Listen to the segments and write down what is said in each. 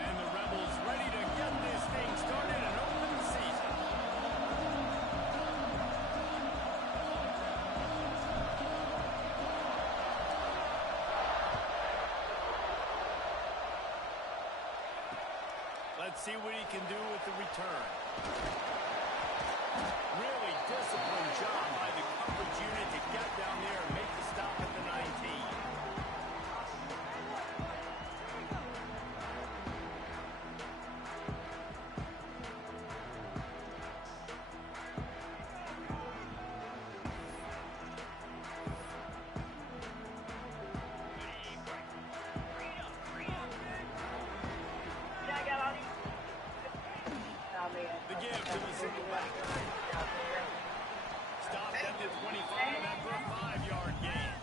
And the Rebels ready to get this thing started and open the season. Let's see what he can do with the return. Really disciplined job by the coverage unit to get down there and make the stop at the 19. The give to the single back. Stopped at the 25 after a 5-yard gain.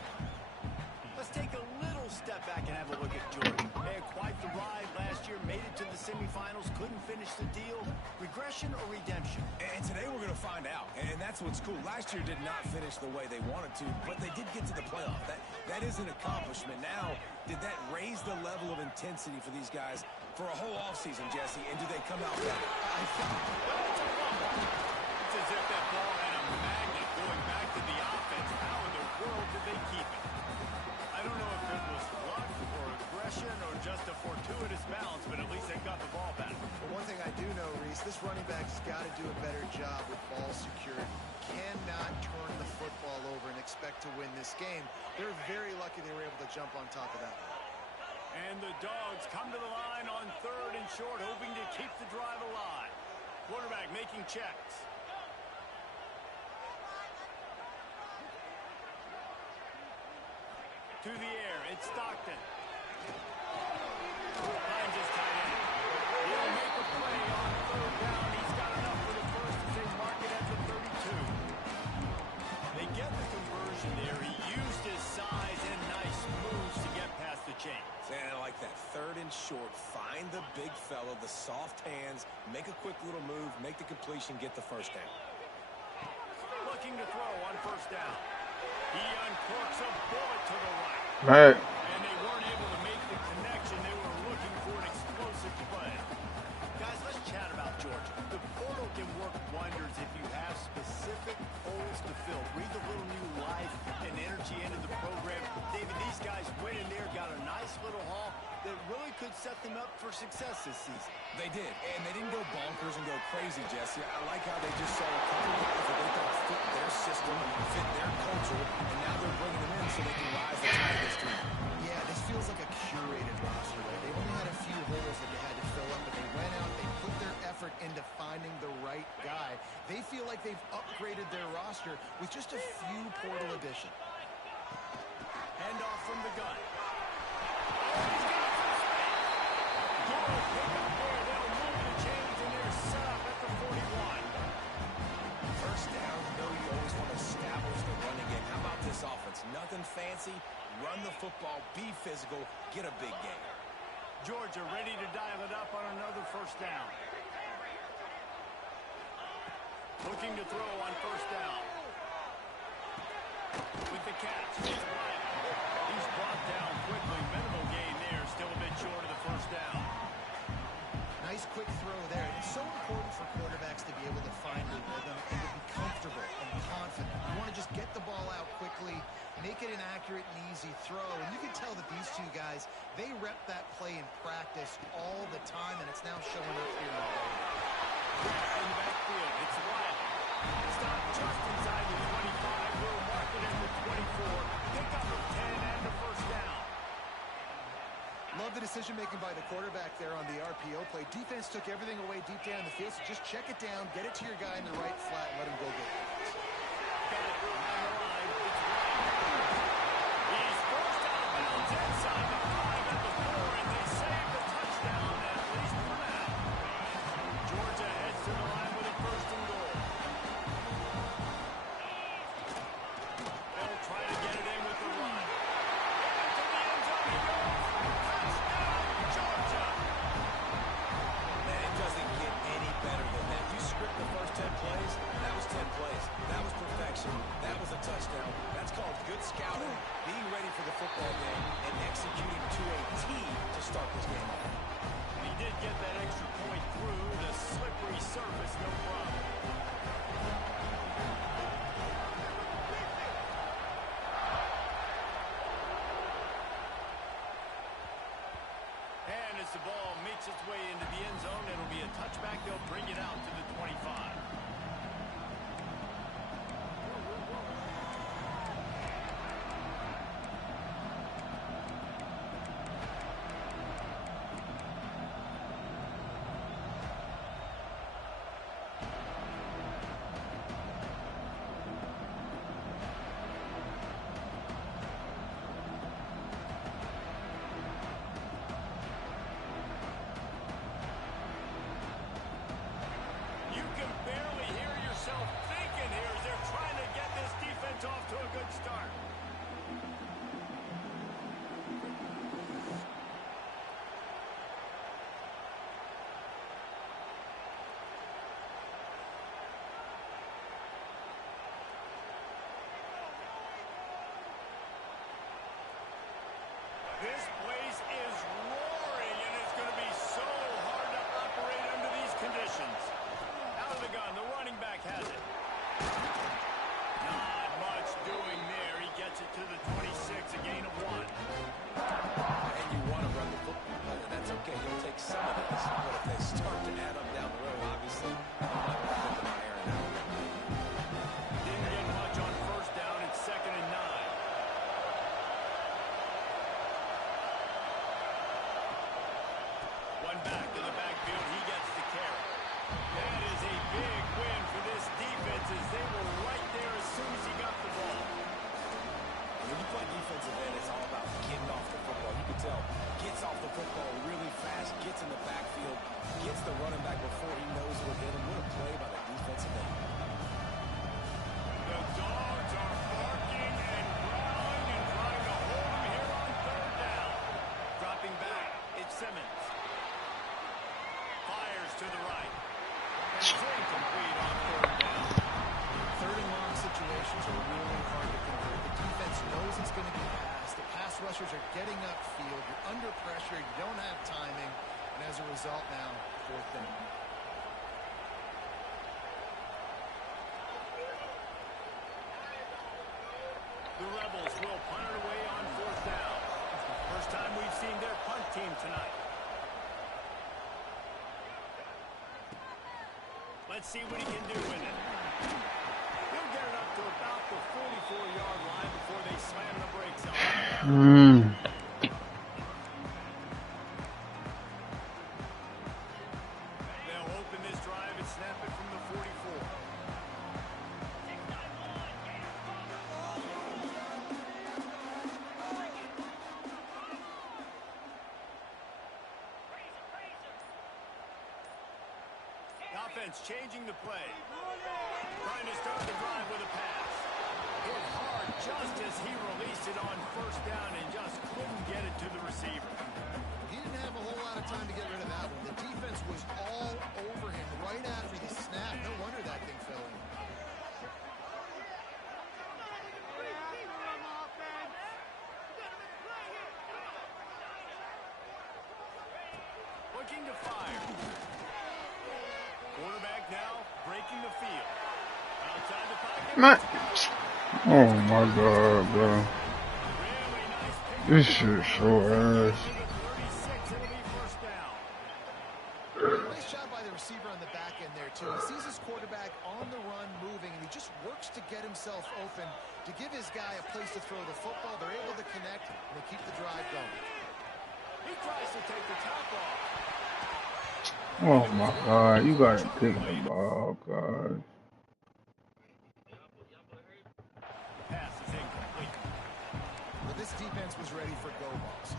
Let's take a little step back and have a look at Georgia. They had quite the ride last year, made it to the semifinals, couldn't finish the deal. Regression or redemption? And today we're going to find out, and that's what's cool. Last year did not finish the way they wanted to, but they did get to the playoff. That is an accomplishment. Now, did that raise the level of intensity for these guys for a whole offseason, Jesse, and do they come out better? It's as if that ball had a magnet going back to the offense. How in the world did they keep it? I don't know if it was luck or aggression or just a fortuitous bounce, but at least they got the ball back. But one thing I do know, Reese, this running back's got to do a better job with ball security. Cannot turn the football over and expect to win this game. They're very lucky they were able to jump on top of that. And the Dogs come to the line on 3rd and short, hoping to keep the drive alive. Quarterback making checks. To the air, it's Stockton. Finds his tight end. He'll make a play on 3rd down. He's got enough for the first as they mark it at the 32. They get the conversion there. He used his size and nice moves to get past the chains. And I like that. 3rd and short. Find the big fella, the soft hands, make a quick little move, make the completion, get the first down. Looking to throw on 1st down. He uncorks a bullet to the right. Right. And they weren't able to make the connection. They were looking for an explosive play. Guys, let's chat about Georgia. The portal can work wonders if you have specific holes to fill. Breathe a little new life and energy into the program. David, these guys went in there, got a nice little haul that really could set them up for success this season. They did, and they didn't go bonkers and go crazy, Jesse. I like how they just saw a couple of guys that they thought fit their system, fit their culture, and now they're bringing them in so they can rise the tide of this team. Yeah, this feels like a curated roster, right? They only had a few holes that they had to fill up, but they went out, they put their effort into finding the right guy. They feel like they've upgraded their roster with just a few portal additions. Handoff from the gun. He's got it for space. Good pick up there. They'll move the chains, and they're set up at the 41. First down, you know you always want to establish the running game. How about this offense? Nothing fancy. Run the football, be physical, get a big game. Georgia ready to dial it up on another 1st down. Looking to throw on 1st down. With the catch, it's Bryant. He's brought down quickly. Minimal gain there. Still a bit short of the 1st down. Nice quick throw there. It's so important for quarterbacks to be able to find the rhythm and to be comfortable and confident. You want to just get the ball out quickly, make it an accurate and easy throw. And you can tell that these two guys, they rep that play in practice all the time, and it's now showing up here in the game. In the backfield, it's Riley. Stop just inside the 25. Will mark it at the 24. Pick up of 10 and the 1st down. Love the decision-making by the quarterback there on the RPO play. Defense took everything away deep down the field, so just check it down, get it to your guy in the right flat, and let him go get it. Got it behind the line. It's Riley. He's forced out of bounds inside the 5 at the 4, and they save the touchdown at least for now. Georgia heads to the line with a 1st and goal. They'll try to get it in with the run. Into the end zone he goes. Touchdown, Georgia. Man, it doesn't get any better than that. You script the first 10 plays, that was 10 plays. good scouting, being ready for the football game, and executing to a T to start this game off. He did get that extra point through the slippery surface, no problem. And as the ball makes its way into the end zone, it'll be a touchback. They'll bring it out to the 25. Off to a good start. This place is roaring, and it's going to be so hard to operate under these conditions. Out of the gun, the running back has it. Not much doing there. He gets it to the 26, a gain of 1. And you want to run the football. That's okay. You'll take some of this. But if they start to add up down the road, obviously, you might want to put them on air now. Didn't get much on first down. It's 2nd and 9. One back to the backfield. He gets the carry. That is a big win for this defense as they were right there as soon as he got the ball. When you play defensive end, it's all about getting off the football. You can tell, gets off the football really fast, gets in the backfield, gets the running back before he knows what hit him. What a play by the defensive end. The dogs are barking and growling and trying to hold him here on 3rd down. Dropping back, it's Simmons. Fires to the right. And it's incomplete on 3rd down. 3rd and long situations are really hard to convert. The defense knows it's going to be passed. The pass rushers are getting upfield. You're under pressure. You don't have timing. And as a result now, 4th down. The Rebels will punt it away on 4th down. First time we've seen their punt team tonight. Let's see what he can do with it. He'll get it up to about the 44-yard line before they slam the brakes on it. They'll open this drive and snap it from the 44. Offense changing the play. Trying to start the drive with a pass. Hit hard just as he released it on 1st down and just couldn't get it to the receiver. He didn't have a whole lot of time to get rid of that one. The defense was all over him right after the snap. No wonder that thing fell in. Looking to fire. Quarterback now breaking the field. Outside the pocket. Oh my God, bro. Really nice pick. This shit so ass. 36, it'll be 1st down. Nice job by the receiver on the back end there, too. He sees his quarterback on the run moving, and he just works to get himself open to give his guy a place to throw the football. They're able to connect, and they keep the drive going. He tries to take the top off. Oh my God, you gotta pick the ball, God. Pass is incomplete. Well, this defense was ready for go balls.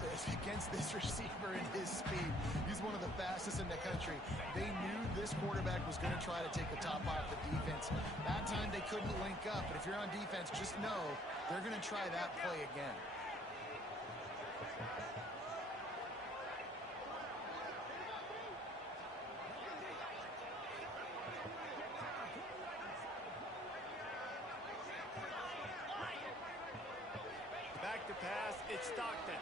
Against this receiver and his speed, he's one of the fastest in the country. They knew this quarterback was going to try to take the top off the defense. That time they couldn't link up, but if you're on defense, just know they're going to try that play again. to pass. It's Stockton.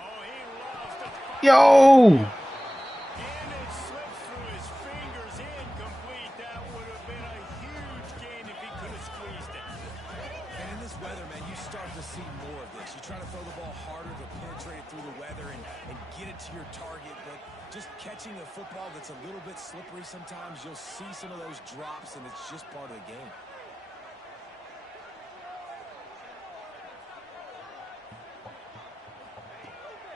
Oh, he loves to fight. Yo! And it slips through his fingers, incomplete. That would have been a huge gain if he could have squeezed it. And in this weather, man, you start to see more of this. You try to throw the ball harder to penetrate it through the weather and get it to your target, but just catching a football that's a little bit slippery sometimes, you'll see some of those drops, and it's just part of the game.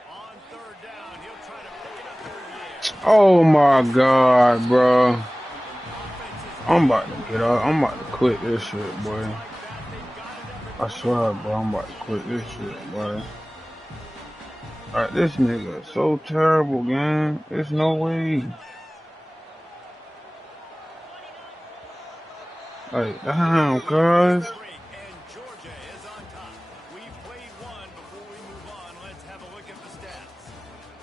On third down, he'll try to pick it up through the air. Oh my God, bro. I'm about to get up. I'm about to quit this shit, boy. I swear, bro, I'm about to quit this shit, boy. Alright, this nigga is so terrible, gang. There's no way. Like, damn, cuz. And Georgia is on top. We've played one before we move on. Let's have a look at the stats.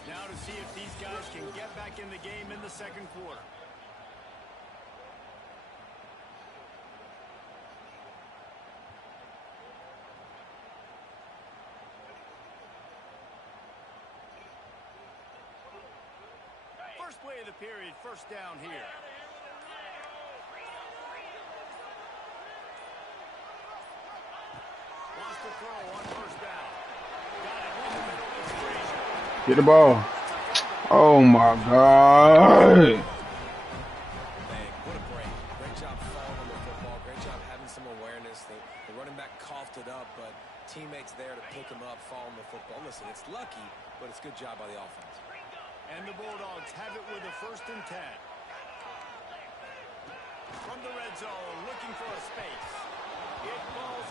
Now to see if these guys can get back in the game in the second quarter. First play of the period, first down here. Wants to throw on first down. Got it in the middle. It's Frazier. Get the ball. Oh my God. Man, what a break. Great job following the football. Great job having some awareness. The running back coughed it up, but teammates there to pick him up, following the football. Listen, it's lucky, but it's a good job by the offense. And the Bulldogs have it with a 1st and 10. From the red zone, looking for a space. It falls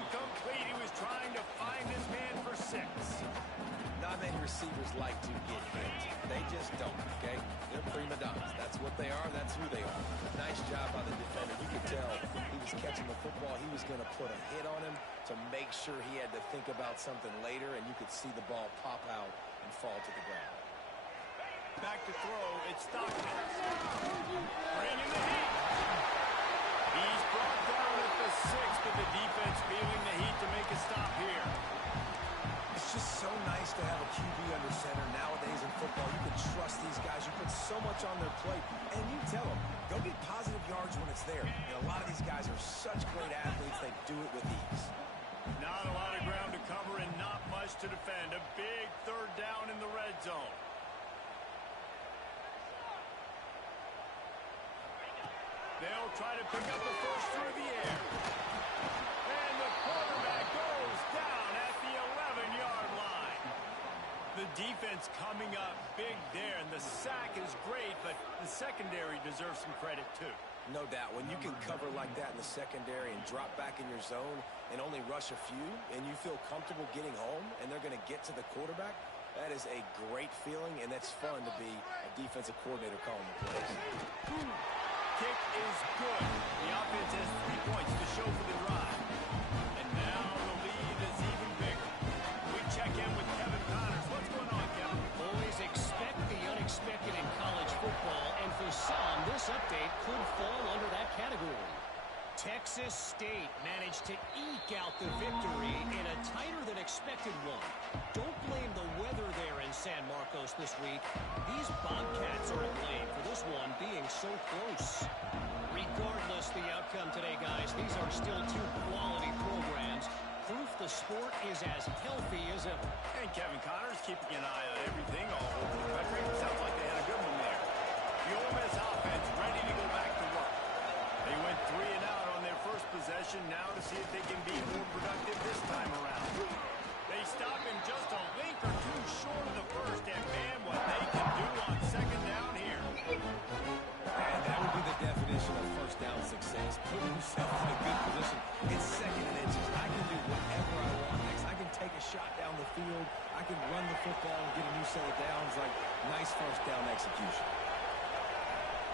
incomplete. He was trying to find his man for 6. Not many receivers like to get hit. They just don't, okay? They're prima donnas. That's what they are. That's who they are. Nice job by the defender. You could tell he was catching the football. He was going to put a hit on him to make sure he had to think about something later, and you could see the ball pop out and fall to the ground. Back to throw. It's Stockton. Bringing the heat. He's brought down at the 6, but the defense feeling the heat to make a stop here. It's just so nice to have a QB under center nowadays in football. You can trust these guys. You put so much on their plate, and you tell them, go get positive yards when it's there. And a lot of these guys are such great athletes, they do it with ease. Not a lot of ground to cover and not much to defend. A big 3rd down in the red zone. They'll try to pick up the first through the air. And the quarterback goes down at the 11-yard line. The defense coming up big there, and the sack is great, but the secondary deserves some credit too. No doubt. When you can cover like that in the secondary and drop back in your zone and only rush a few, and you feel comfortable getting home, and they're going to get to the quarterback, that is a great feeling, and that's fun to be a defensive coordinator calling the plays. Kick is good. The offense has 3 points to show for the drive. And now the lead is even bigger. We check in with Kevin Connors. What's going on, Kevin? Always expect the unexpected in college football, and for some, this update could fall under that category. Texas State managed to eke out the victory in a tighter-than-expected one. Don't blame the weather there in San Marcos this week. These Bobcats are to blame for this one being so close. Regardless the outcome today, guys, these are still 2 quality programs. Proof the sport is as healthy as ever. And Kevin Connors keeping an eye on everything all over the country. Sounds like they had a good one there. The Ole Miss offense ready to go back to work. They went 3 and out on their first possession. Now to see if they can be more productive this time around. They stop him just a link or 2 short of the first, and man, what they can do on 2nd down here. And that would be the definition of first down success. Putting yourself in a good position. It's 2nd and inches. I can do whatever I want next. I can take a shot down the field. I can run the football and get a new set of downs. Like, nice first down execution.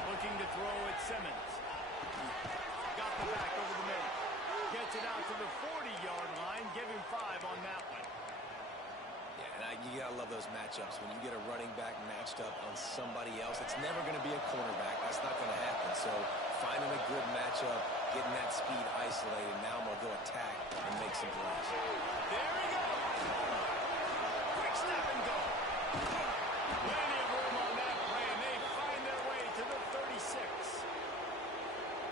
Looking to throw at Simmons. Got the back over the middle. Gets it out to the 40-yard line. Give him 5 on that one. Yeah, and you got to love those matchups. When you get a running back matched up on somebody else, it's never going to be a cornerback. That's not going to happen. So finding a good matchup, getting that speed isolated, now I'm going to go attack and make some plays. There he goes. Quick step and go. Plenty of room on that play, and they find their way to the 36.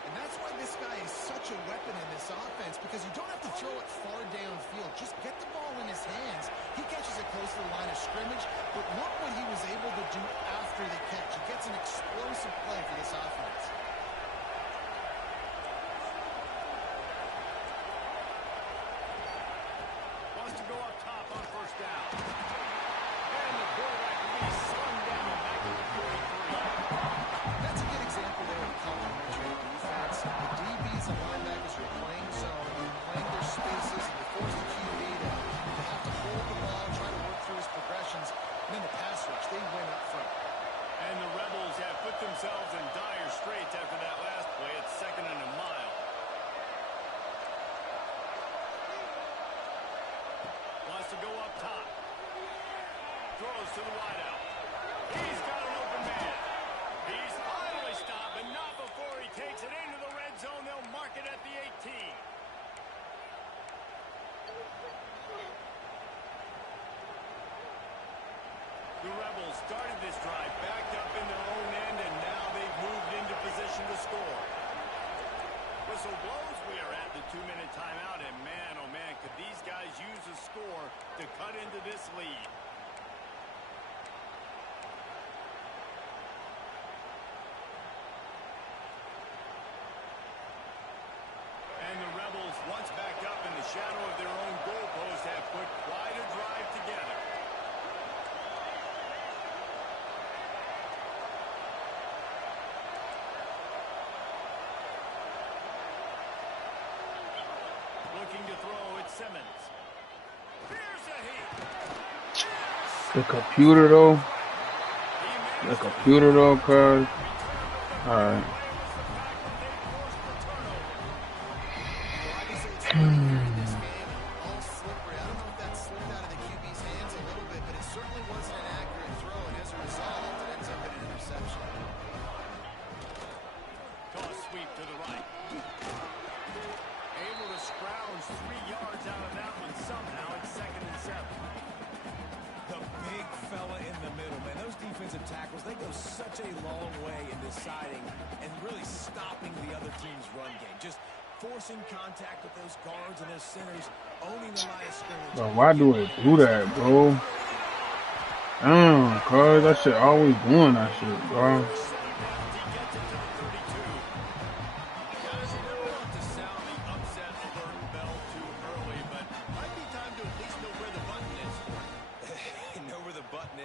And that's why this guy is such a weapon in this offense, because you don't have to throw it far downfield. Just get the ball in his hands. He catches it close to the line of scrimmage, but look what he was able to do after the catch. He gets an explosive play for this offense. Wants to go up top on first down. And the quarterback will be slung down back at the 43. That's a good example there of complementary defense. The DBs and linebackers are playing zone, playing their spaces, and they force the QB to have to hold the ball, try to work through his progressions. And then the pass rush, they win up front. And the Rebels have put themselves in dire straits after that last play. It's 2nd and a mile. Wants to go up top. Throws to the wideout. He's got an open man. He's finally stopped, but not before he takes it into the red zone. They'll mark it at the 18. The Rebels started this drive backed up in their own end, and now they've moved into position to score. Whistle blows. We are at the 2-minute timeout, and man, oh man, could these guys use a score to cut into this lead. And the Rebels, once back up in the shadow of their own goalpost, have put quite a drive together. Looking to throw, it's Simmons. Here's a heat. The computer though. The computer though, cuz. Alright. Tackles, they go such a long way in deciding and really stopping the other team's run game. Just forcing contact with those guards and those centers, owning the line of scrimmage. Bro, why do it do that, bro? Damn, cuz that shit always doing that shit, bro.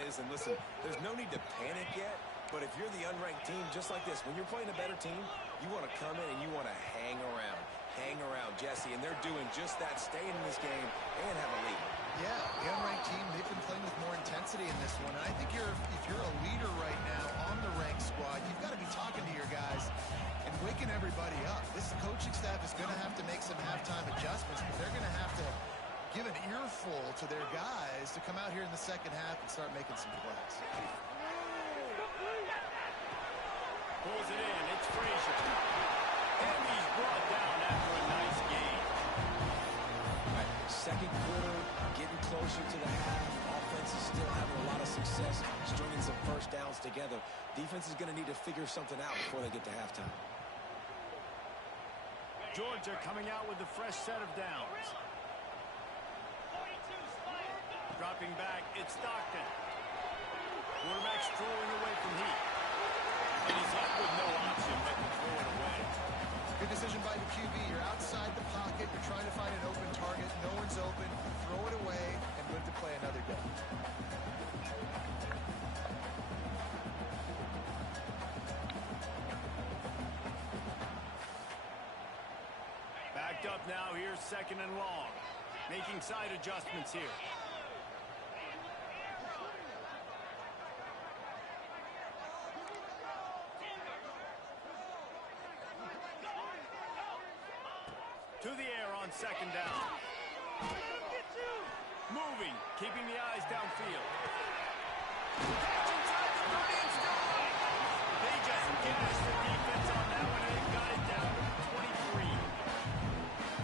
And listen, there's no need to panic yet, but if you're the unranked team, just like this, when you're playing a better team, you want to come in and you want to hang around, Jesse, and they're doing just that, staying in this game and have a lead. Yeah, the unranked team, they've been playing with more intensity in this one, and I think if you're a leader right now on the ranked squad, you've got to be talking to your guys and waking everybody up. This coaching staff is going to have to make some halftime adjustments, but they're going to have to give an earful to their guys to come out here in the second half and start making some plays. Pulls it in. It's Frazier. And he's brought down after a nice game. Right. Second quarter, getting closer to the half. Offense is still having a lot of success, stringing some first downs together. Defense is going to need to figure something out before they get to halftime. Georgia coming out with a fresh set of downs. Dropping back, it's Stockton. Quarterback strolling away from Heat. And he's left with no option but to throw it away. Good decision by the QB. You're outside the pocket. You're trying to find an open target. No one's open. Throw it away and live to play another day. Backed up now. Here's 2nd and long. Making side adjustments here. To the air on 2nd down. Moving, keeping the eyes downfield. Catch inside the 30 and still alive. They just gassed the defense on that one, and they got it down to 23.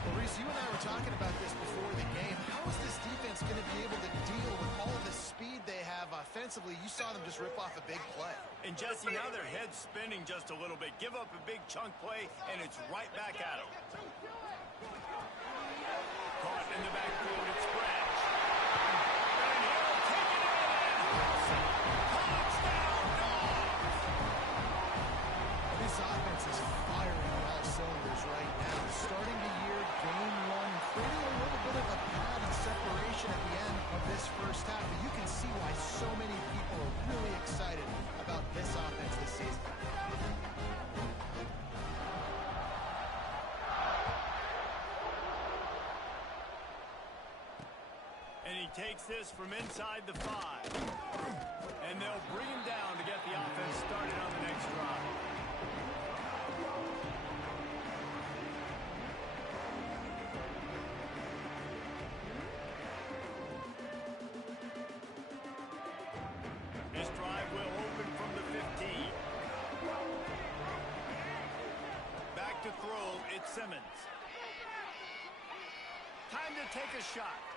Well, Reese, you and I were talking about this before the game. How is this defense going to be able to deal with all the speed they have offensively? You saw them just rip off a big play. And Jesse, now their head's spinning just a little bit. Give up a big chunk play, and it's right back at them. Caught in the backfield, it's Branch. And he'll take it in. Touchdown, Dogs! This offense is firing on all cylinders right now. Starting the year, game one, creating a little bit of a pad and separation at the end of this first half. But you can see why so many people are really excited about this offense this season. And he takes this from inside the 5. And they'll bring him down to get the offense started on the next drive. This drive will open from the 15. Back to throw, it's Simmons. Time to take a shot.